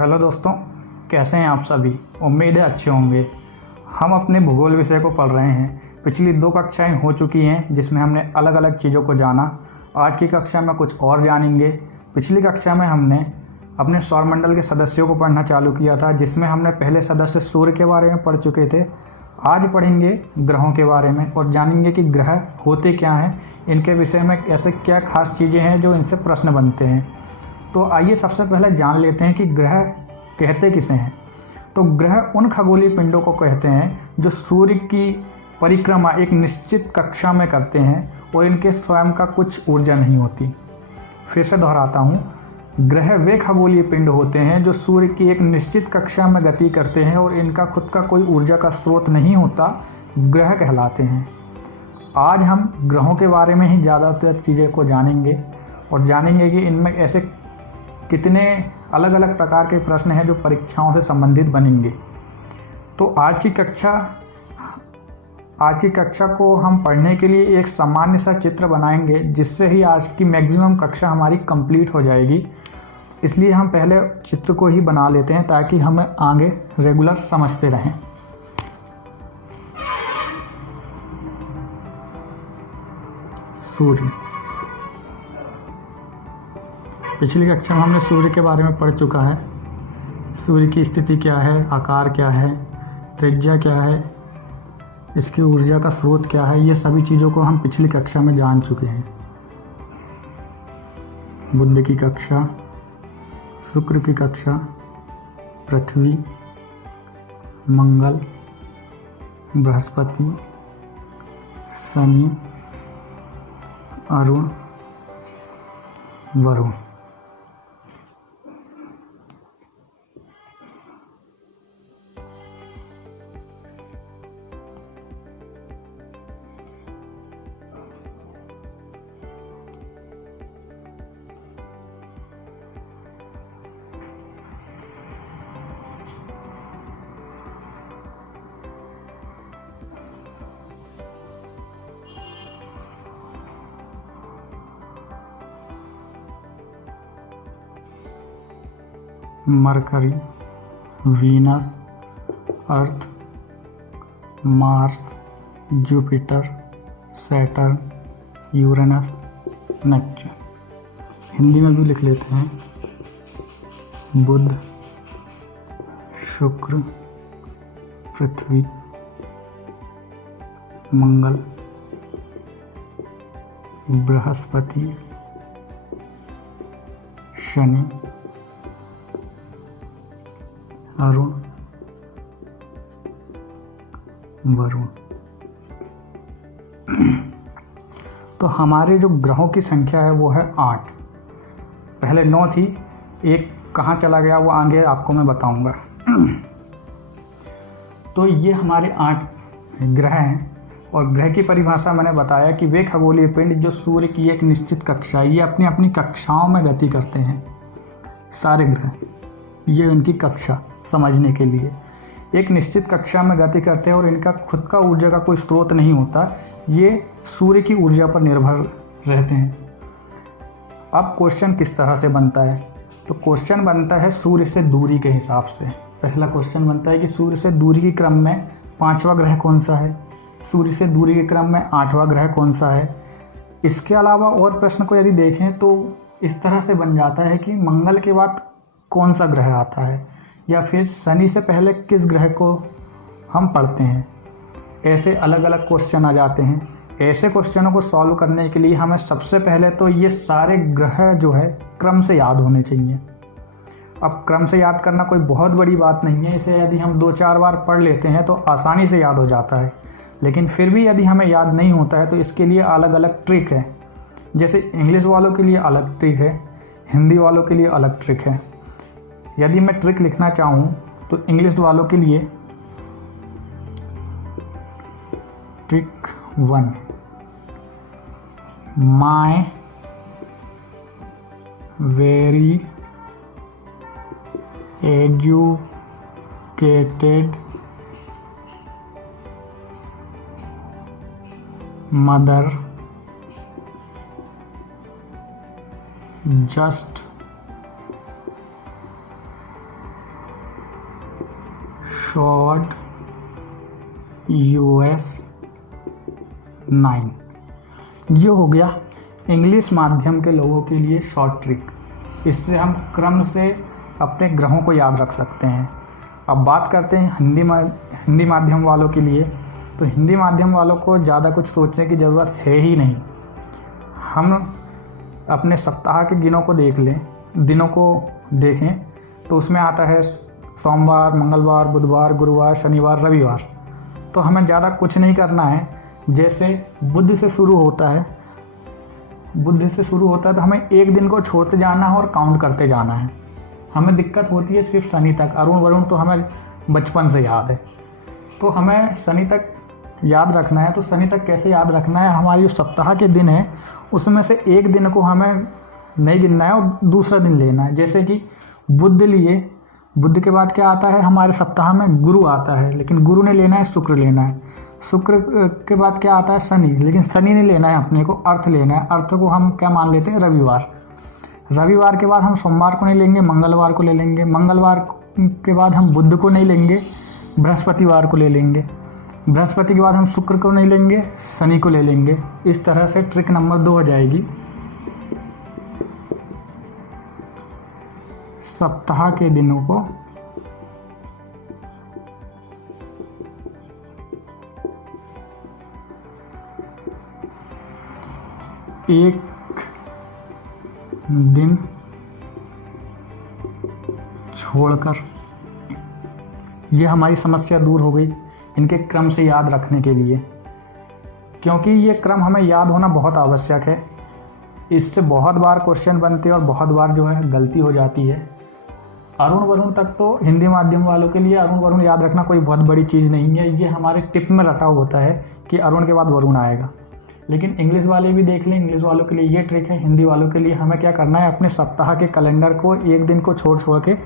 Hello दोस्तों, कैसे हैं आप सभी। उम्मीद है अच्छे होंगे। हम अपने भूगोल विषय को पढ़ रहे हैं। पिछली 2 कक्षाएं हो चुकी हैं जिसमें हमने अलग अलग चीज़ों को जाना। आज की कक्षा में कुछ और जानेंगे। पिछली कक्षा में हमने अपने सौरमंडल के सदस्यों को पढ़ना चालू किया था, जिसमें हमने पहले सदस्य सूर्य के बारे में पढ़ चुके थे। आज पढ़ेंगे ग्रहों के बारे में और जानेंगे कि ग्रह होते क्या हैं, इनके विषय में ऐसे क्या खास चीज़ें हैं जो इनसे प्रश्न बनते हैं। तो आइए सबसे पहले जान लेते हैं कि ग्रह कहते किसे हैं। तो ग्रह उन खगोलीय पिंडों को कहते हैं जो सूर्य की परिक्रमा एक निश्चित कक्षा में करते हैं और इनके स्वयं का कुछ ऊर्जा नहीं होती। फिर से दोहराता हूँ, ग्रह वे खगोलीय पिंड होते हैं जो सूर्य की एक निश्चित कक्षा में गति करते हैं और इनका खुद का कोई ऊर्जा का स्रोत नहीं होता, ग्रह कहलाते हैं। आज हम ग्रहों के बारे में ही ज़्यादातर चीज़ें को जानेंगे और जानेंगे कि इनमें ऐसे कितने अलग अलग प्रकार के प्रश्न हैं जो परीक्षाओं से संबंधित बनेंगे। तो आज की कक्षा को हम पढ़ने के लिए एक सामान्य सा चित्र बनाएंगे, जिससे ही आज की मैक्सिमम कक्षा हमारी कंप्लीट हो जाएगी। इसलिए हम पहले चित्र को ही बना लेते हैं ताकि हमें आगे रेगुलर समझते रहें। सूर्य। पिछली कक्षा में हमने सूर्य के बारे में पढ़ चुका है। सूर्य की स्थिति क्या है, आकार क्या है, त्रिज्या क्या है, इसकी ऊर्जा का स्रोत क्या है, ये सभी चीज़ों को हम पिछली कक्षा में जान चुके हैं। बुध की कक्षा, शुक्र की कक्षा, पृथ्वी, मंगल, बृहस्पति, शनि, अरुण, वरुण। Mercury, Venus, Earth, Mars, Jupiter, Saturn, Uranus, Neptune. Hindi में भी लिख लेते हैं। बुध, शुक्र, पृथ्वी, मंगल, बृहस्पति, शनि, अरुण, वरुण। तो हमारे जो ग्रहों की संख्या है वो है 8। पहले 9 थी, एक कहाँ चला गया वो आगे आपको मैं बताऊंगा। तो ये हमारे 8 ग्रह हैं और ग्रह की परिभाषा मैंने बताया कि वे खगोलीय पिंड जो सूर्य की एक निश्चित कक्षा, ये अपनी अपनी कक्षाओं में गति करते हैं। सारे ग्रह, ये उनकी कक्षा समझने के लिए एक निश्चित कक्षा में गति करते हैं और इनका खुद का ऊर्जा का कोई स्रोत नहीं होता। ये सूर्य की ऊर्जा पर निर्भर रहते हैं। अब क्वेश्चन किस तरह से बनता है? तो क्वेश्चन बनता है सूर्य से दूरी के हिसाब से। पहला क्वेश्चन बनता है कि सूर्य से दूरी के क्रम में 5वां ग्रह कौन सा है, सूर्य से दूरी के क्रम में 8वां ग्रह कौन सा है। इसके अलावा और प्रश्न को यदि देखें तो इस तरह से बन जाता है कि मंगल के बाद कौन सा ग्रह आता है, या फिर शनि से पहले किस ग्रह को हम पढ़ते हैं। ऐसे अलग अलग क्वेश्चन आ जाते हैं। ऐसे क्वेश्चनों को सॉल्व करने के लिए हमें सबसे पहले तो ये सारे ग्रह जो है क्रम से याद होने चाहिए। अब क्रम से याद करना कोई बहुत बड़ी बात नहीं है। इसे यदि हम 2-4 बार पढ़ लेते हैं तो आसानी से याद हो जाता है। लेकिन फिर भी यदि हमें याद नहीं होता है तो इसके लिए अलग अलग ट्रिक है। जैसे इंग्लिश वालों के लिए अलग ट्रिक है, हिंदी वालों के लिए अलग ट्रिक है। यदि मैं ट्रिक लिखना चाहूँ तो इंग्लिश वालों के लिए trick 1, my very educated mother just short US 9। ये हो गया इंग्लिश माध्यम के लोगों के लिए शॉर्ट ट्रिक। इससे हम क्रम से अपने ग्रहों को याद रख सकते हैं। अब बात करते हैं हिंदी माध्यम वालों के लिए। तो हिंदी माध्यम वालों को ज़्यादा कुछ सोचने की ज़रूरत है ही नहीं। हम अपने सप्ताह के दिनों को देखें तो उसमें आता है सोमवार, मंगलवार, बुधवार, गुरुवार, शनिवार, रविवार। तो हमें ज़्यादा कुछ नहीं करना है। जैसे बुध से शुरू होता है तो हमें एक दिन को छोड़ते जाना है और काउंट करते जाना है। हमें दिक्कत होती है सिर्फ शनि तक। अरुण वरुण तो हमें बचपन से याद है। तो हमें शनि तक याद रखना है। तो शनि तक कैसे याद रखना है? हमारी जो सप्ताह के दिन है उसमें से एक दिन को हमें नहीं गिनना है और दूसरा दिन लेना है। जैसे कि बुध लिए, बुध के बाद क्या आता है हमारे सप्ताह में? गुरु आता है, लेकिन गुरु ने लेना है, शुक्र लेना है। शुक्र के बाद क्या आता है? शनि, लेकिन शनि ने लेना है अपने को, अर्थ लेना है। अर्थ को हम क्या मान लेते हैं? रविवार। रविवार के बाद हम सोमवार को नहीं लेंगे, मंगलवार को ले लेंगे। मंगलवार के बाद हम बुध को नहीं लेंगे, बृहस्पतिवार को ले लेंगे। बृहस्पति के बाद हम शुक्र को नहीं लेंगे, शनि को ले लेंगे। इस तरह से ट्रिक नंबर 2 हो जाएगी। सप्ताह के दिनों को एक दिन छोड़कर, ये हमारी समस्या दूर हो गई इनके क्रम से याद रखने के लिए, क्योंकि ये क्रम हमें याद होना बहुत आवश्यक है। इससे बहुत बार क्वेश्चन बनते हैं और बहुत बार जो है गलती हो जाती है। अरुण वरुण तक तो हिंदी माध्यम वालों के लिए अरुण वरुण याद रखना कोई बहुत बड़ी चीज़ नहीं है। ये हमारे टिप में रटा होता है कि अरुण के बाद वरुण आएगा। लेकिन इंग्लिश वाले भी देख लें, इंग्लिश वालों के लिए ये ट्रिक है। हिंदी वालों के लिए हमें क्या करना है? अपने सप्ताह के कैलेंडर को एक दिन को छोड़ के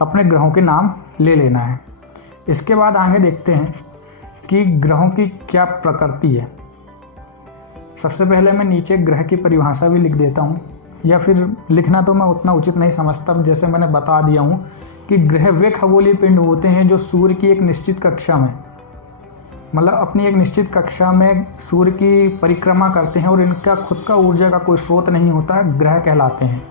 अपने ग्रहों के नाम ले लेना है। इसके बाद आगे देखते हैं कि ग्रहों की क्या प्रकृति है। सबसे पहले मैं नीचे ग्रह की परिभाषा भी लिख देता हूँ, या फिर लिखना तो मैं उतना उचित नहीं समझता। जैसे मैंने बता दिया हूँ कि ग्रह वे खगोलीय पिंड होते हैं जो सूर्य की एक निश्चित कक्षा में, मतलब अपनी एक निश्चित कक्षा में सूर्य की परिक्रमा करते हैं और इनका खुद का ऊर्जा का कोई स्रोत नहीं होता है, ग्रह कहलाते हैं।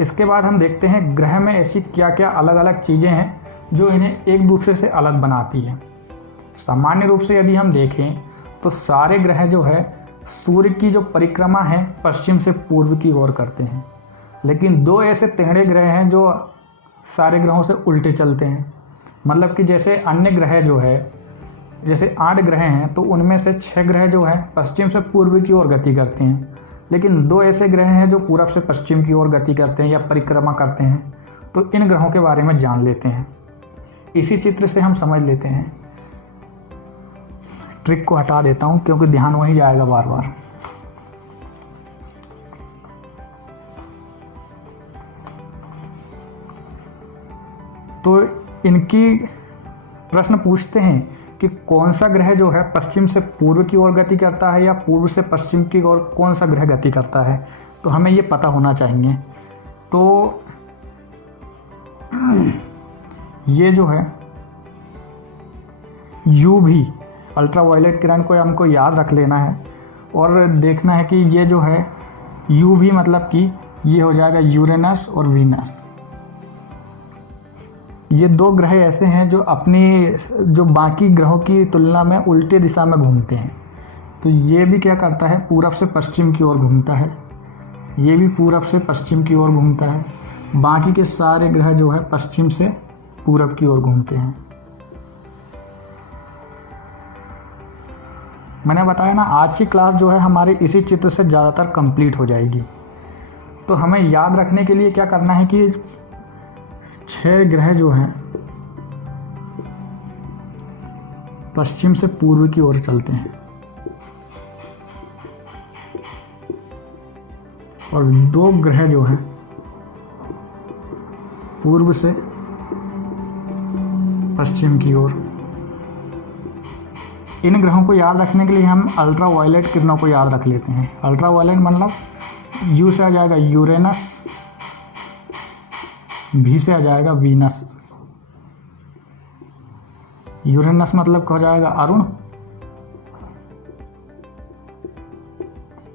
इसके बाद हम देखते हैं ग्रह में ऐसी क्या क्या अलग अलग चीज़ें हैं जो इन्हें एक दूसरे से अलग बनाती हैं। सामान्य रूप से यदि हम देखें तो सारे ग्रह जो है सूर्य की जो परिक्रमा है पश्चिम से पूर्व की ओर करते हैं। लेकिन 2 ऐसे टेढ़े ग्रह हैं जो सारे ग्रहों से उल्टे चलते हैं। मतलब कि जैसे अन्य ग्रह जो है, जैसे 8 ग्रह हैं तो उनमें से 6 ग्रह जो हैं पश्चिम से पूर्व की ओर गति करते हैं। लेकिन 2 ऐसे ग्रह हैं जो पूरब से पश्चिम की ओर गति करते हैं या परिक्रमा करते हैं। तो इन ग्रहों के बारे में जान लेते हैं। इसी चित्र से हम समझ लेते हैं। ट्रिक को हटा देता हूं क्योंकि ध्यान वहीं जाएगा बार बार। तो इनकी प्रश्न पूछते हैं कि कौन सा ग्रह जो है पश्चिम से पूर्व की ओर गति करता है या पूर्व से पश्चिम की ओर कौन सा ग्रह गति करता है। तो हमें ये पता होना चाहिए। तो ये जो है UV अल्ट्रावायलेट किरण को हमको याद रख लेना है और देखना है कि ये जो है UV मतलब कि ये हो जाएगा यूरेनस और वीनस। ये 2 ग्रह ऐसे हैं जो बाकी ग्रहों की तुलना में उल्टे दिशा में घूमते हैं। तो ये भी क्या करता है? पूरब से पश्चिम की ओर घूमता है। ये भी पूरब से पश्चिम की ओर घूमता है। बाकी के सारे ग्रह जो है पश्चिम से पूरब की ओर घूमते हैं। मैंने बताया ना, आज की क्लास जो है हमारी इसी चित्र से ज़्यादातर कंप्लीट हो जाएगी। तो हमें याद रखने के लिए क्या करना है कि 6 ग्रह जो हैं पश्चिम से पूर्व की ओर चलते हैं और 2 ग्रह जो हैं पूर्व से पश्चिम की ओर। इन ग्रहों को याद रखने के लिए हम अल्ट्रावायलेट किरणों को याद रख लेते हैं। अल्ट्रावायलेट मतलब U से आ जाएगा यूरेनस, V से आ जाएगा वीनस। यूरेनस मतलब हो जाएगा अरुण,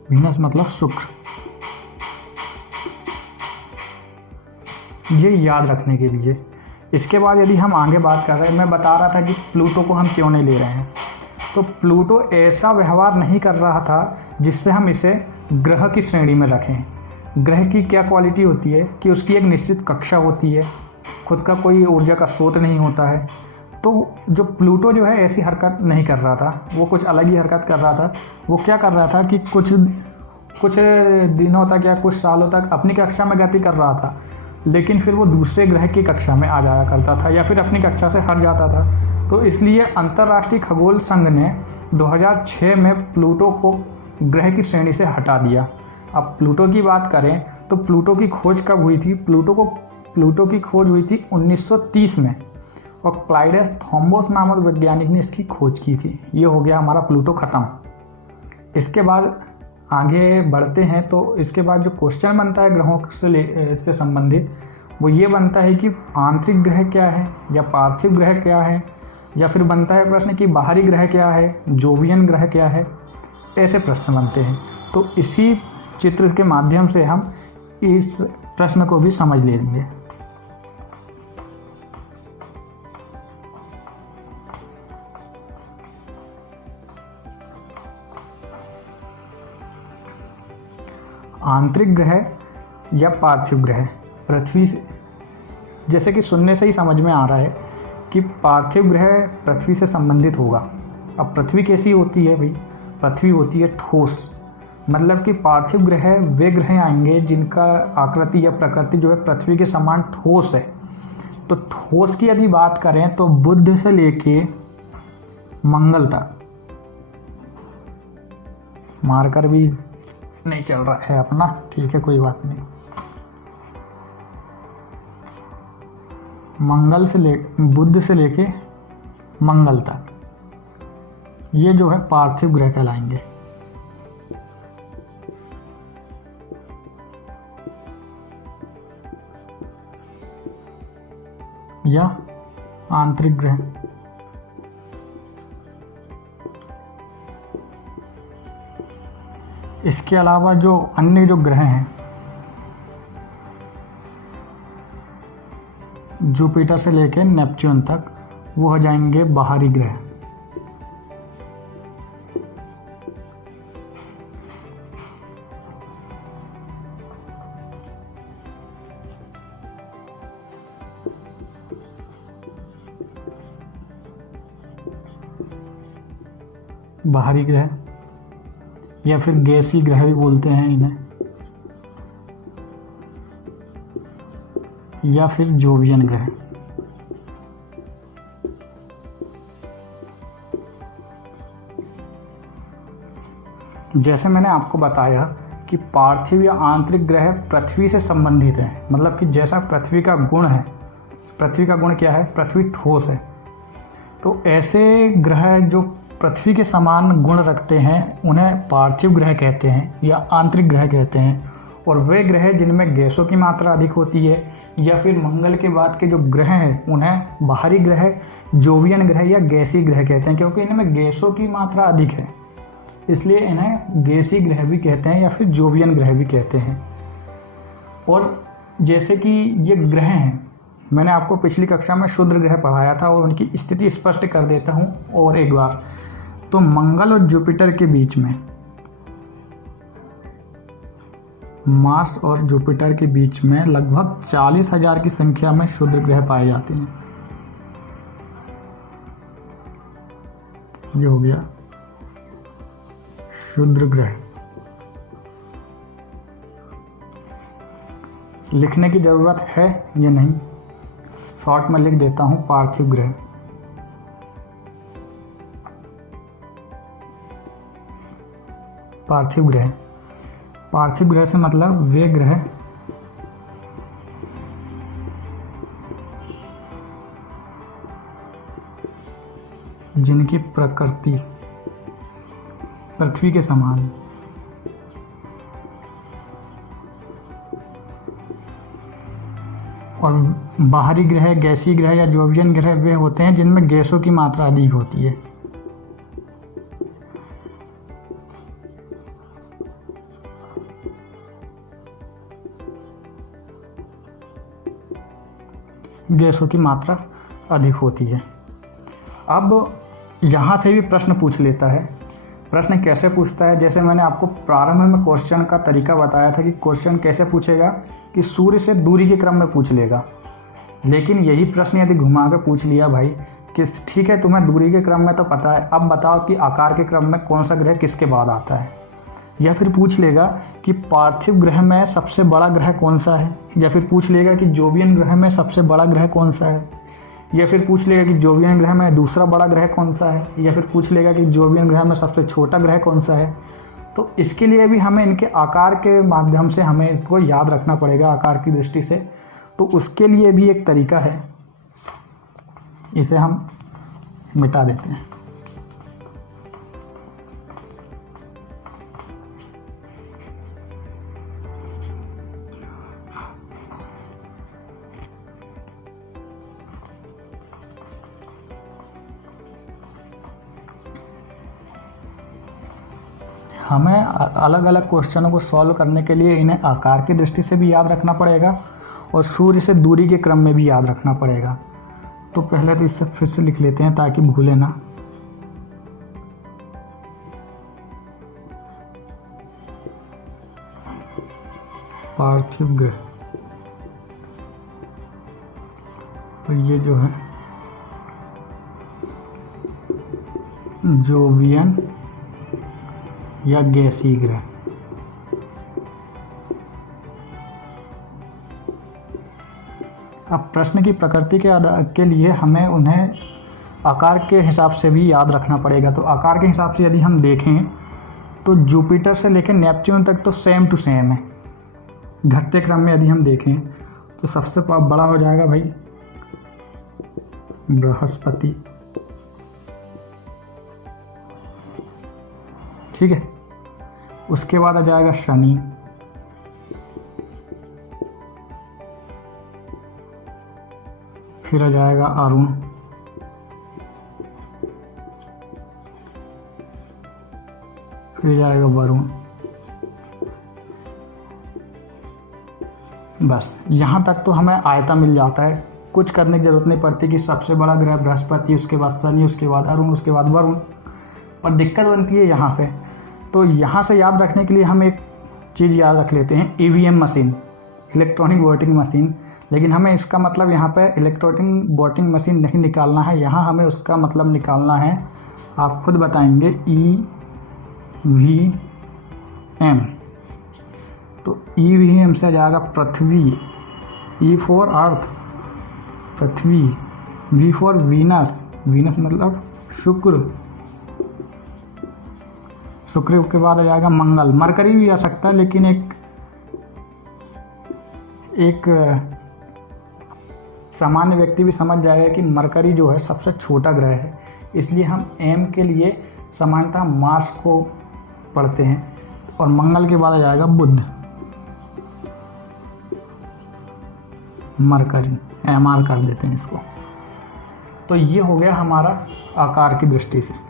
वीनस मतलब शुक्र। ये याद रखने के लिए। इसके बाद यदि हम आगे बात कर रहे हैं, मैं बता रहा था कि प्लूटो को हम क्यों नहीं ले रहे हैं। तो प्लूटो ऐसा व्यवहार नहीं कर रहा था जिससे हम इसे ग्रह की श्रेणी में रखें। ग्रह की क्या क्वालिटी होती है कि उसकी एक निश्चित कक्षा होती है, खुद का कोई ऊर्जा का स्रोत नहीं होता है। तो जो प्लूटो जो है ऐसी हरकत नहीं कर रहा था, वो कुछ अलग ही हरकत कर रहा था। वो क्या कर रहा था कि कुछ दिनों तक या कुछ सालों तक अपनी कक्षा में गति कर रहा था, लेकिन फिर वो दूसरे ग्रह की कक्षा में आ जाया करता था या फिर अपनी कक्षा से हट जाता था। तो इसलिए अंतर्राष्ट्रीय खगोल संघ ने 2006 में प्लूटो को ग्रह की श्रेणी से हटा दिया। अब प्लूटो की बात करें तो प्लूटो की खोज कब हुई थी? प्लूटो की खोज हुई थी 1930 में, और क्लाइडेस थॉम्बोस नामक वैज्ञानिक ने इसकी खोज की थी। ये हो गया हमारा प्लूटो ख़त्म। इसके बाद आगे बढ़ते हैं तो इसके बाद जो क्वेश्चन बनता है ग्रहों से संबंधित, वो ये बनता है कि आंतरिक ग्रह क्या है या पार्थिव ग्रह क्या है, या फिर बनता है प्रश्न कि बाहरी ग्रह क्या है, जोवियन ग्रह क्या है। ऐसे प्रश्न बनते हैं। तो इसी चित्र के माध्यम से हम इस प्रश्न को भी समझ लेंगे। आंतरिक ग्रह या पार्थिव ग्रह पृथ्वी से, जैसे कि सुनने से ही समझ में आ रहा है कि पार्थिव ग्रह पृथ्वी से संबंधित होगा। अब पृथ्वी कैसी होती है भाई? पृथ्वी होती है ठोस, मतलब कि पार्थिव ग्रह वे ग्रह आएंगे जिनका आकृति या प्रकृति जो है पृथ्वी के समान ठोस है। तो ठोस की यदि बात करें तो बुध से लेके मंगल तक, मार्कर भी नहीं चल रहा है अपना, ठीक है कोई बात नहीं। बुध से लेके मंगल तक ये जो है पार्थिव ग्रह कहलाएंगे। या आंतरिक ग्रह। इसके अलावा जो अन्य जो ग्रह हैं, जुपिटर से लेकर नेपच्यून तक, वो हो जाएंगे बाहरी ग्रह। बाहरी ग्रह या फिर गैसीय ग्रह भी बोलते हैं इन्हें, या फिर जोवियन ग्रह। जैसे मैंने आपको बताया कि पार्थिव या आंतरिक ग्रह पृथ्वी से संबंधित है, मतलब कि जैसा पृथ्वी का गुण है, पृथ्वी का गुण क्या है? पृथ्वी ठोस है। तो ऐसे ग्रह जो पृथ्वी के समान गुण रखते हैं उन्हें पार्थिव ग्रह कहते हैं या आंतरिक ग्रह कहते हैं। और वे ग्रह जिनमें गैसों की मात्रा अधिक होती है या फिर मंगल के बाद के जो ग्रह हैं उन्हें बाहरी ग्रह, जोवियन ग्रह या गैसीय ग्रह कहते हैं, क्योंकि इनमें गैसों की मात्रा अधिक है, इसलिए इन्हें गैसीय ग्रह भी कहते हैं या फिर जोवियन ग्रह भी कहते हैं। और जैसे कि ये ग्रह हैं, मैंने आपको पिछली कक्षा में क्षुद्र ग्रह पढ़ाया था और उनकी स्थिति स्पष्ट कर देता हूँ और एक बार। तो मंगल और जुपिटर के बीच में, मार्स और जुपिटर के बीच में लगभग 40,000 की संख्या में क्षुद्र ग्रह पाए जाते हैं। ये हो गया क्षुद्र ग्रह। लिखने की जरूरत है या नहीं? शॉर्ट में लिख देता हूं, पार्थिव ग्रह। पार्थिव ग्रह, पार्थिव ग्रह से मतलब वे ग्रह जिनकी प्रकृति पृथ्वी के समान है। और बाहरी ग्रह, गैसीय ग्रह या जोवियन ग्रह वे होते हैं जिनमें गैसों की मात्रा अधिक होती है। गैसों की मात्रा अधिक होती है। अब यहाँ से भी प्रश्न पूछ लेता है। प्रश्न कैसे पूछता है? जैसे मैंने आपको प्रारंभ में क्वेश्चन का तरीका बताया था कि क्वेश्चन कैसे पूछेगा कि सूर्य से दूरी के क्रम में पूछ लेगा। लेकिन यही प्रश्न यदि घुमा कर पूछ लिया भाई कि ठीक है तुम्हें दूरी के क्रम में तो पता है, अब बताओ कि आकार के क्रम में कौन सा ग्रह किसके बाद आता है। या फिर पूछ लेगा कि पार्थिव ग्रह में सबसे बड़ा ग्रह कौन सा है। या फिर पूछ लेगा कि जोवियन ग्रह में सबसे बड़ा ग्रह कौन सा है। या फिर पूछ लेगा कि जोवियन ग्रह में दूसरा बड़ा ग्रह कौन सा है। या फिर पूछ लेगा कि जोवियन ग्रह में सबसे छोटा ग्रह कौन सा है। तो इसके लिए भी हमें इनके आकार के माध्यम से हमें इसको याद रखना पड़ेगा, आकार की दृष्टि से। तो उसके लिए भी एक तरीका है, इसे हम मिटा देते हैं। हमें अलग अलग क्वेश्चनों को सॉल्व करने के लिए इन्हें आकार की दृष्टि से भी याद रखना पड़ेगा और सूर्य से दूरी के क्रम में भी याद रखना पड़ेगा। तो पहले तो इससे फिर से लिख लेते हैं ताकि भूले ना। पार्थिव ग्रह, तो ये जो है जोवियन या गैसीय ग्रह। अब प्रश्न की प्रकृति के लिए हमें उन्हें आकार के हिसाब से भी याद रखना पड़ेगा। तो आकार के हिसाब से यदि हम देखें तो जुपिटर से लेकर नेपच्यून तक तो सेम टू सेम है। घटते क्रम में यदि हम देखें तो सबसे बड़ा हो जाएगा भाई बृहस्पति, ठीक है। उसके बाद आ जाएगा शनि, फिर आ जाएगा अरुण, फिर जाएगा वरुण। बस यहाँ तक तो हमें आयता मिल जाता है, कुछ करने की जरूरत नहीं पड़ती कि सबसे बड़ा ग्रह बृहस्पति, उसके बाद शनि, उसके बाद अरुण, उसके बाद वरुण। पर दिक्कत बनती है यहाँ से। तो यहाँ से याद रखने के लिए हम एक चीज़ याद रख लेते हैं, EVM machine, electronic voting machine. लेकिन हमें इसका मतलब यहाँ पे इलेक्ट्रॉनिक वोटिंग मशीन नहीं निकालना है, यहाँ हमें उसका मतलब निकालना है, आप खुद बताएंगे, ईवीएम। तो ईवीएम से आ जाएगा पृथ्वी, ई फॉर अर्थ पृथ्वी, वी फॉर वीनस, वीनस मतलब शुक्र, शुक्र के बाद आ जाएगा मंगल। मरकरी भी आ सकता है, लेकिन एक सामान्य व्यक्ति भी समझ जाएगा कि मरकरी जो है सबसे छोटा ग्रह है, इसलिए हम एम के लिए सामान्यतः मार्स को पढ़ते हैं। और मंगल के बाद आ जाएगा बुध, मरकरी, एम आर कर देते हैं इसको। तो ये हो गया हमारा आकार की दृष्टि से।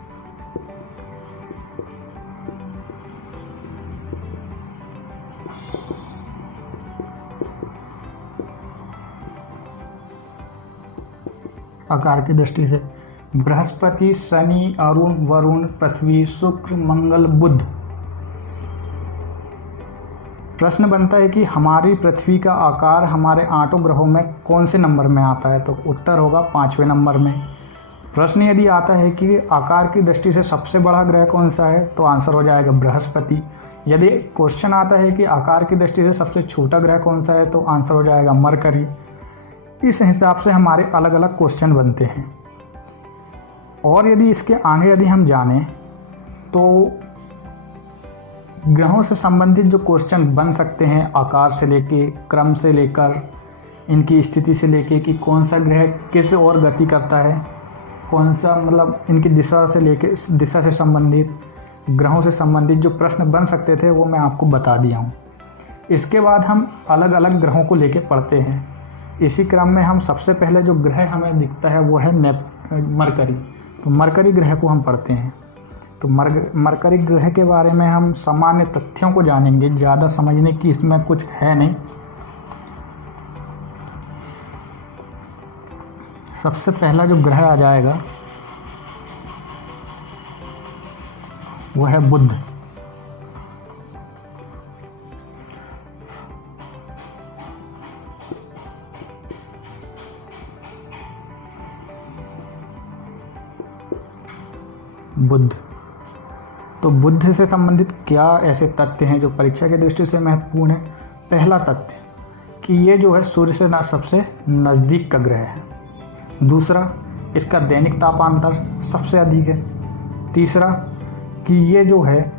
आकार की दृष्टि से बृहस्पति, शनि, अरुण, वरुण, पृथ्वी, शुक्र, मंगल, बुध। प्रश्न बनता है कि हमारी पृथ्वी का आकार हमारे 8 ग्रहों में कौन से नंबर में आता है? तो उत्तर होगा 5वें नंबर में। प्रश्न यदि आता है कि आकार की दृष्टि से सबसे बड़ा ग्रह कौन सा है, तो आंसर हो जाएगा बृहस्पति। यदि क्वेश्चन आता है कि आकार की दृष्टि से सबसे छोटा ग्रह कौन सा है, तो आंसर हो जाएगा मरकरी। इस हिसाब से हमारे अलग अलग क्वेश्चन बनते हैं। और यदि इसके आगे यदि हम जानें तो ग्रहों से संबंधित जो क्वेश्चन बन सकते हैं, आकार से लेके, क्रम से लेकर, इनकी स्थिति से लेके कि कौन सा ग्रह किस ओर गति करता है, कौन सा मतलब इनकी दिशा से लेके, दिशा से संबंधित, ग्रहों से संबंधित जो प्रश्न बन सकते थे वो मैं आपको बता दिया हूँ। इसके बाद हम अलग अलग ग्रहों को लेके पढ़ते हैं। इसी क्रम में हम सबसे पहले जो ग्रह हमें दिखता है वो है मरकरी। तो मरकरी ग्रह को हम पढ़ते हैं। तो मरकरी ग्रह के बारे में हम सामान्य तथ्यों को जानेंगे, ज़्यादा समझने की इसमें कुछ है नहीं। सबसे पहला जो ग्रह आ जाएगा वो है बुध। बुध। तो बुध से संबंधित क्या ऐसे तथ्य हैं जो परीक्षा की दृष्टि से महत्वपूर्ण है। पहला तथ्य कि ये जो है सूर्य से सबसे नज़दीक का ग्रह है। दूसरा, इसका दैनिक तापांतर सबसे अधिक है। तीसरा कि ये जो है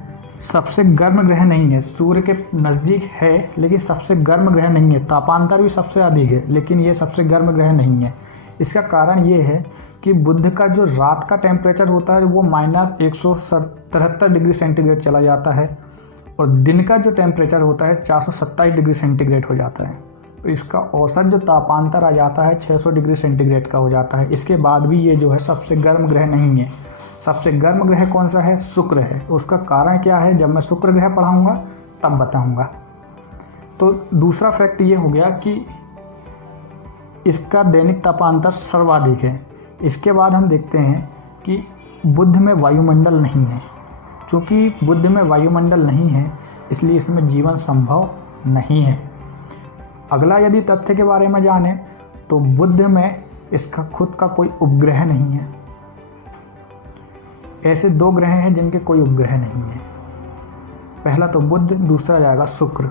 सबसे गर्म ग्रह नहीं है, सूर्य के नज़दीक है लेकिन सबसे गर्म ग्रह नहीं है। तापांतर भी सबसे अधिक है लेकिन ये सबसे गर्म ग्रह नहीं है। इसका कारण ये है कि बुध का जो रात का टेम्परेचर होता है वो -173 डिग्री सेंटीग्रेड चला जाता है और दिन का जो टेम्परेचर होता है 427 डिग्री सेंटीग्रेड हो जाता है। तो इसका औसत जो तापांतर आ जाता है 600 डिग्री सेंटीग्रेड का हो जाता है। इसके बाद भी ये जो है सबसे गर्म ग्रह नहीं है। सबसे गर्म ग्रह कौन सा है? शुक्र है। उसका कारण क्या है जब मैं शुक्र ग्रह पढ़ाऊँगा तब बताऊँगा। तो दूसरा फैक्ट ये हो गया कि इसका दैनिक तापांतर सर्वाधिक है। इसके बाद हम देखते हैं कि बुध में वायुमंडल नहीं है। चूँकि बुध में वायुमंडल नहीं है इसलिए इसमें जीवन संभव नहीं है। अगला यदि तथ्य के बारे में जाने तो बुध में इसका खुद का कोई उपग्रह नहीं है। ऐसे दो ग्रह हैं जिनके कोई उपग्रह नहीं है। पहला तो बुध, दूसरा जाएगा शुक्र।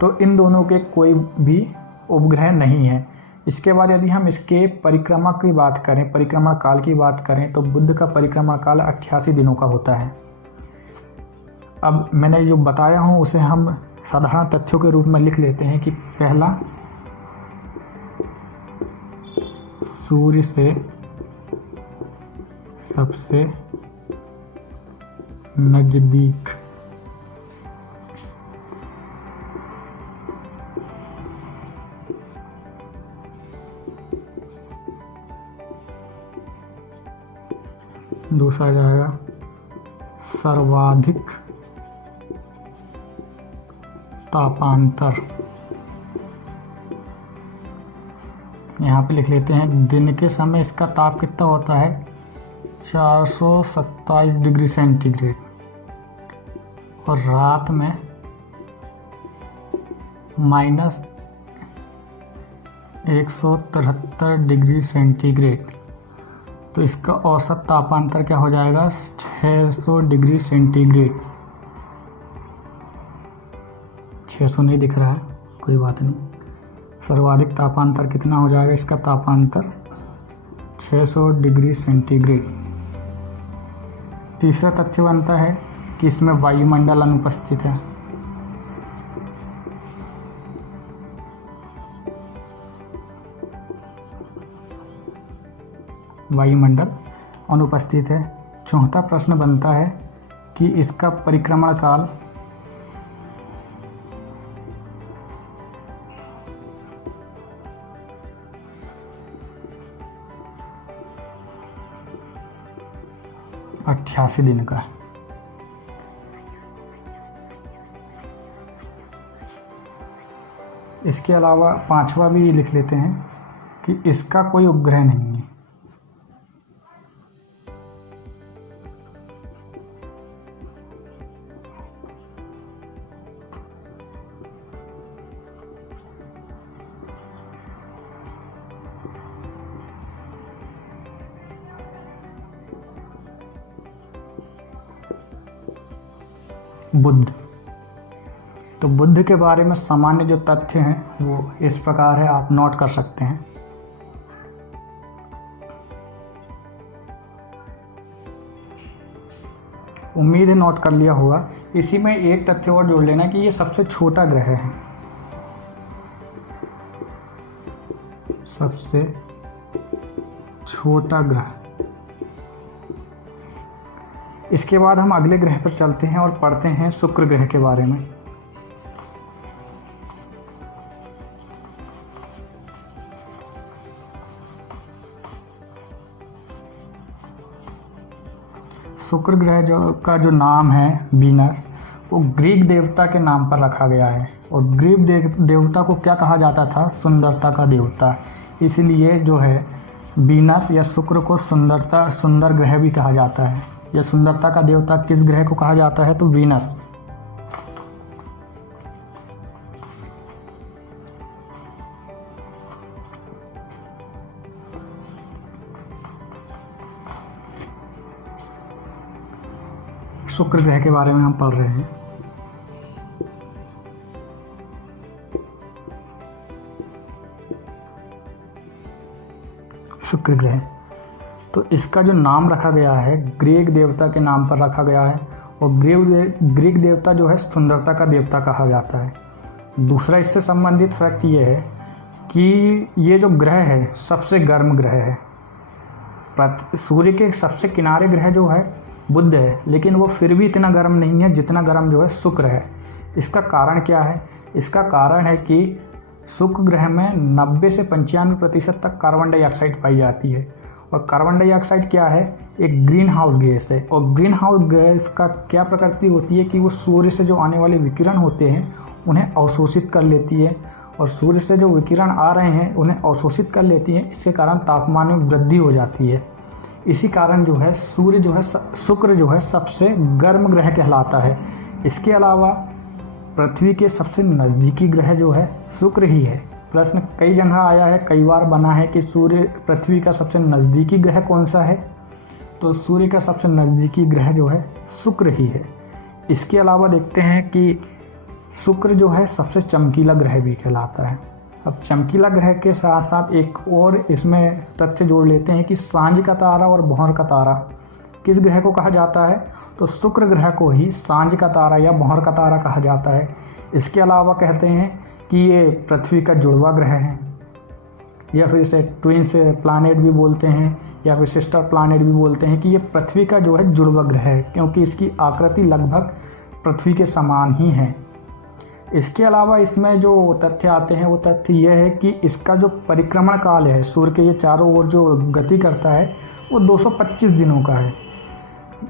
तो इन दोनों के कोई भी उपग्रह नहीं है। इसके बाद यदि हम इसके परिक्रमा की बात करें, परिक्रमण काल की बात करें तो बुध का परिक्रमण काल 88 दिनों का होता है। अब मैंने जो बताया हूँ उसे हम साधारण तथ्यों के रूप में लिख लेते हैं कि पहला, सूर्य से सबसे नजदीक। दूसरा जाएगा सर्वाधिक तापांतर। यहाँ पे लिख लेते हैं दिन के समय इसका ताप कितना होता है 427 डिग्री सेंटीग्रेड और रात में -173 डिग्री सेंटीग्रेड। तो इसका औसत तापांतर क्या हो जाएगा 600 डिग्री सेंटीग्रेड। 600 नहीं दिख रहा है, कोई बात नहीं। सर्वाधिक तापांतर कितना हो जाएगा इसका तापांतर 600 डिग्री सेंटीग्रेड। तीसरा तथ्य बनता है कि इसमें वायुमंडल अनुपस्थित है। वायुमंडल अनुपस्थित है। चौथा प्रश्न बनता है कि इसका परिक्रमण काल अट्ठासी दिन का है। इसके अलावा पांचवा भी लिख लेते हैं कि इसका कोई उपग्रह नहीं है। बुध। तो बुध के बारे में सामान्य जो तथ्य हैं वो इस प्रकार है, आप नोट कर सकते हैं। उम्मीद है नोट कर लिया होगा। इसी में एक तथ्य और जोड़ लेना कि ये सबसे छोटा ग्रह है, सबसे छोटा ग्रह। इसके बाद हम अगले ग्रह पर चलते हैं और पढ़ते हैं शुक्र ग्रह के बारे में। शुक्र ग्रह जो नाम है वीनस, वो ग्रीक देवता के नाम पर रखा गया है। और ग्रीक देवता को क्या कहा जाता था? सुंदरता का देवता। इसलिए जो है वीनस या शुक्र को सुंदर ग्रह भी कहा जाता है। या सुंदरता का देवता किस ग्रह को कहा जाता है? तो वीनस। शुक्र ग्रह के बारे में हम पढ़ रहे हैं। शुक्र ग्रह, तो इसका जो नाम रखा गया है ग्रीक देवता के नाम पर रखा गया है। और ग्रीक देवता जो है सुंदरता का देवता कहा जाता है। दूसरा इससे संबंधित फैक्ट ये है कि ये जो ग्रह है सबसे गर्म ग्रह है। सूर्य के सबसे किनारे ग्रह जो है बुध है, लेकिन वो फिर भी इतना गर्म नहीं है जितना गर्म जो है शुक्र है। इसका कारण क्या है? इसका कारण है कि शुक्र ग्रह में 90 से 95% तक कार्बन डाइऑक्साइड पाई जाती है। और कार्बन डाइऑक्साइड क्या है? एक ग्रीन हाउस गैस है। और ग्रीन हाउस गैस का क्या प्रकृति होती है कि वो सूर्य से जो आने वाले विकिरण होते हैं उन्हें अवशोषित कर लेती है। और सूर्य से जो विकिरण आ रहे हैं उन्हें अवशोषित कर लेती है। इसके कारण तापमान में वृद्धि हो जाती है। इसी कारण जो है शुक्र जो है सबसे गर्म ग्रह कहलाता है। इसके अलावा पृथ्वी के सबसे नज़दीकी ग्रह जो है शुक्र ही है। प्रश्न कई जगह आया है, कई बार बना है कि पृथ्वी का सबसे नज़दीकी ग्रह कौन सा है? तो सूर्य का सबसे नज़दीकी ग्रह जो है शुक्र ही है। इसके अलावा देखते हैं कि शुक्र जो है सबसे चमकीला ग्रह भी कहलाता है। अब चमकीला ग्रह के साथ साथ एक और इसमें तथ्य जोड़ लेते हैं कि सांझ का तारा और भौर का तारा किस ग्रह को कहा जाता है? तो शुक्र ग्रह को ही सांझ का तारा या भौर का तारा कहा जाता है। इसके अलावा कहते हैं कि ये पृथ्वी का जुड़वा ग्रह है, या फिर इसे ट्विंस प्लैनेट भी बोलते हैं, या फिर सिस्टर प्लैनेट भी बोलते हैं कि ये पृथ्वी का जो है जुड़वा ग्रह है, क्योंकि इसकी आकृति लगभग पृथ्वी के समान ही है। इसके अलावा इसमें जो तथ्य आते हैं वो तथ्य यह है कि इसका जो परिक्रमण काल है, सूर्य के ये चारों ओर जो गति करता है वो 225 दिनों का है।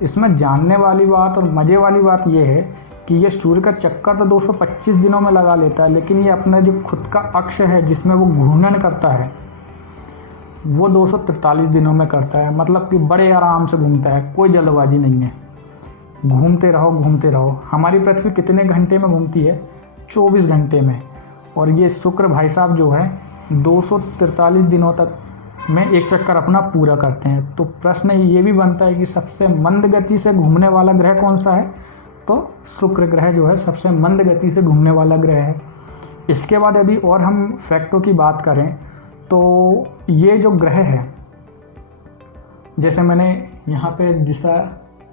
इसमें जानने वाली बात और मज़े वाली बात यह है कि ये सूर्य का चक्कर तो 225 दिनों में लगा लेता है, लेकिन ये अपना जो खुद का अक्ष है जिसमें वो घूर्णन करता है वो 243 दिनों में करता है। मतलब कि बड़े आराम से घूमता है, कोई जल्दबाजी नहीं है। घूमते रहो घूमते रहो। हमारी पृथ्वी कितने घंटे में घूमती है? 24 घंटे में। और ये शुक्र भाई साहब जो है 243 दिनों तक में एक चक्कर अपना पूरा करते हैं। तो प्रश्न ये भी बनता है कि सबसे मंद गति से घूमने वाला ग्रह कौन सा है? तो शुक्र ग्रह जो है सबसे मंद गति से घूमने वाला ग्रह है। इसके बाद यदि और हम फैक्टों की बात करें तो ये जो ग्रह है, जैसे मैंने यहाँ पे दिशा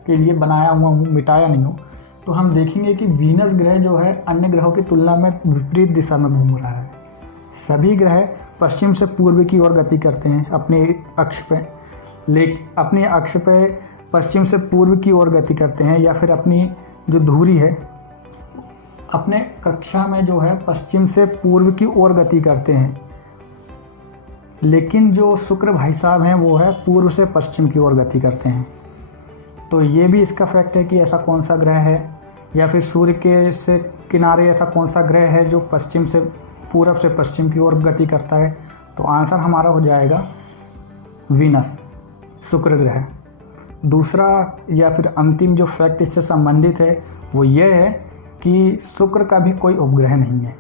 के लिए बनाया हुआ हूँ, मिटाया नहीं हूँ, तो हम देखेंगे कि वीनस ग्रह जो है अन्य ग्रहों की तुलना में विपरीत दिशा में घूम रहा है। सभी ग्रह पश्चिम से पूर्व की ओर गति करते हैं अपने अक्ष पे, अपने अक्ष पे पश्चिम से पूर्व की ओर गति करते हैं, या फिर अपनी जो धुरी है अपने कक्षा में जो है पश्चिम से पूर्व की ओर गति करते हैं। लेकिन जो शुक्र भाई साहब हैं वो है पूर्व से पश्चिम की ओर गति करते हैं। तो ये भी इसका फैक्ट है कि ऐसा कौन सा ग्रह है, या फिर सूर्य के से किनारे ऐसा कौन सा ग्रह है जो पश्चिम से पूरब से पश्चिम की ओर गति करता है। तो आंसर हमारा हो जाएगा वीनस, शुक्र ग्रह। दूसरा या फिर अंतिम जो फैक्ट इससे संबंधित है वो ये है कि शुक्र का भी कोई उपग्रह नहीं है।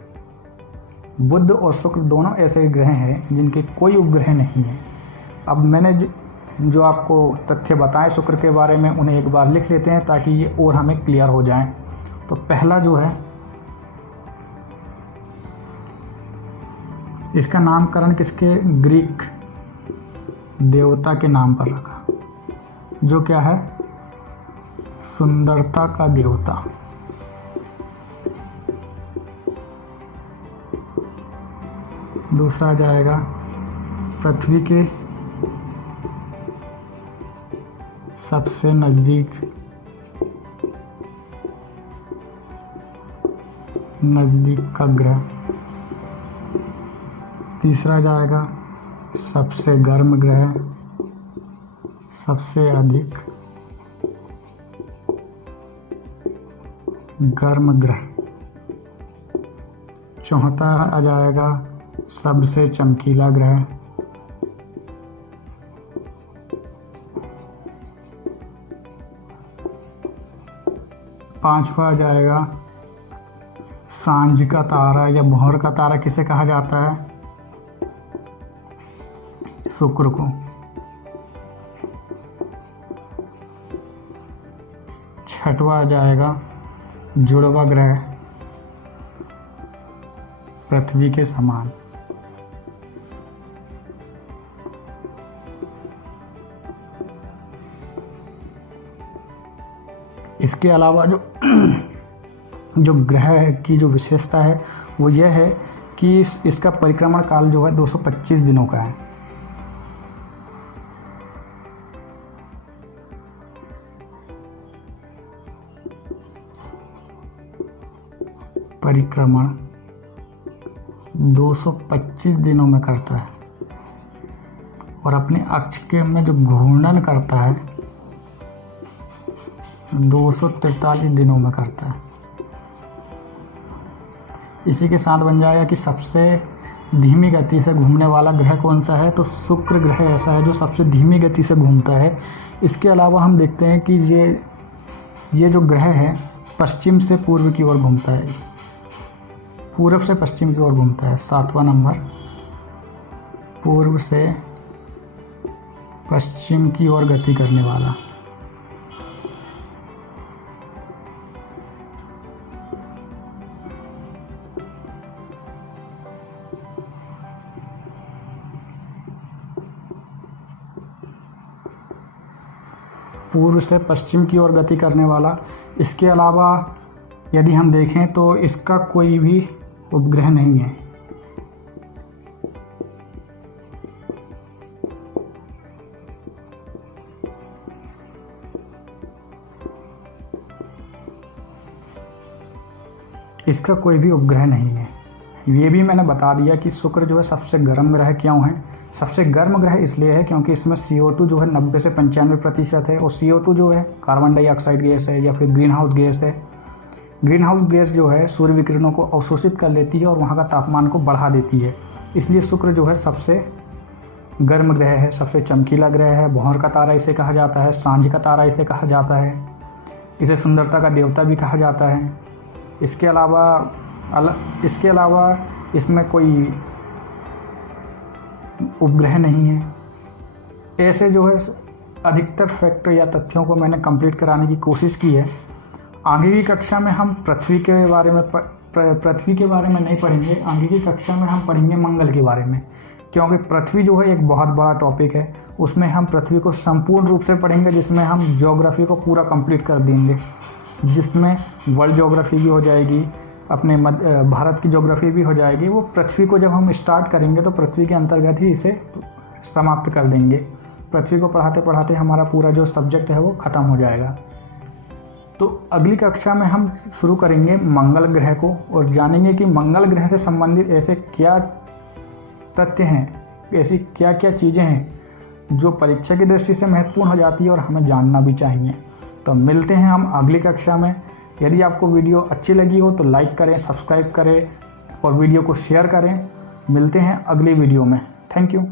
बुध और शुक्र दोनों ऐसे ग्रह हैं जिनके कोई उपग्रह नहीं है। अब मैंने जो आपको तथ्य बताएं शुक्र के बारे में उन्हें एक बार लिख लेते हैं ताकि ये और हमें क्लियर हो जाएं। तो पहला जो है, इसका नामकरण किसके? ग्रीक देवता के नाम पर रखा, जो क्या है? सुंदरता का देवता। दूसरा आ जाएगा पृथ्वी के सबसे नज़दीक का ग्रह। तीसरा जाएगा सबसे गर्म ग्रह, सबसे अधिक गर्म ग्रह। चौथा आ जाएगा सबसे चमकीला ग्रह। पांचवा आ जाएगा सांझ का तारा या भौर का तारा किसे कहा जाता है? शुक्र को। छठवा आ जाएगा जुड़वा ग्रह, पृथ्वी के समान। इसके अलावा जो ग्रह की जो विशेषता है वो यह है कि इसका परिक्रमण काल जो है 225 दिनों का है। परिक्रमण 225 दिनों में करता है और अपने अक्ष के में जो घूर्णन करता है 243 दिनों में करता है। इसी के साथ बन जाएगा कि सबसे धीमी गति से घूमने वाला ग्रह कौन सा है? तो शुक्र ग्रह ऐसा है जो सबसे धीमी गति से घूमता है। इसके अलावा हम देखते हैं कि ये जो ग्रह है पश्चिम से पूर्व की ओर घूमता है, पूर्व से पश्चिम की ओर घूमता है। 7वां नंबर, पूर्व से पश्चिम की ओर गति करने वाला। पूर्व से पश्चिम की ओर गति करने वाला। इसके अलावा यदि हम देखें तो इसका कोई भी उपग्रह नहीं है। इसका कोई भी उपग्रह नहीं है। ये भी मैंने बता दिया कि शुक्र जो है सबसे गर्म ग्रह क्यों है। सबसे गर्म ग्रह इसलिए है क्योंकि इसमें CO2 जो है 90 से 95% है, और CO2 जो है कार्बन डाइऑक्साइड गैस है या फिर ग्रीन हाउस गैस है। ग्रीन हाउस गैस जो है सूर्य विकिरणों को अवशोषित कर लेती है और वहाँ का तापमान को बढ़ा देती है। इसलिए शुक्र जो है सबसे गर्म ग्रह है, सबसे चमकीला ग्रह है। भौर का तारा इसे कहा जाता है, सांझ का तारा इसे कहा जाता है, इसे सुंदरता का देवता भी कहा जाता है। इसके अलावा इसमें कोई उपग्रह नहीं है। ऐसे जो है अधिकतर फैक्ट या तथ्यों को मैंने कंप्लीट कराने की कोशिश की है। आगे की कक्षा में हम पृथ्वी के बारे में नहीं पढ़ेंगे। आगे की कक्षा में हम पढ़ेंगे मंगल के बारे में, क्योंकि पृथ्वी जो है एक बहुत बड़ा टॉपिक है। उसमें हम पृथ्वी को संपूर्ण रूप से पढ़ेंगे, जिसमें हम ज्योग्राफी को पूरा कंप्लीट कर देंगे, जिसमें वर्ल्ड ज्योग्राफी भी हो जाएगी, अपने भारत की ज्योग्राफी भी हो जाएगी। वो पृथ्वी को जब हम स्टार्ट करेंगे तो पृथ्वी के अंतर्गत ही इसे समाप्त कर देंगे। पृथ्वी को पढ़ाते पढ़ाते हमारा पूरा जो सब्जेक्ट है वो ख़त्म हो जाएगा। तो अगली कक्षा में हम शुरू करेंगे मंगल ग्रह को और जानेंगे कि मंगल ग्रह से संबंधित ऐसे क्या तथ्य हैं, ऐसी क्या क्या चीज़ें हैं जो परीक्षा की दृष्टि से महत्वपूर्ण हो जाती है और हमें जानना भी चाहिए। तो मिलते हैं हम अगली कक्षा में। यदि आपको वीडियो अच्छी लगी हो तो लाइक करें, सब्सक्राइब करें और वीडियो को शेयर करें। मिलते हैं अगली वीडियो में। Thank you.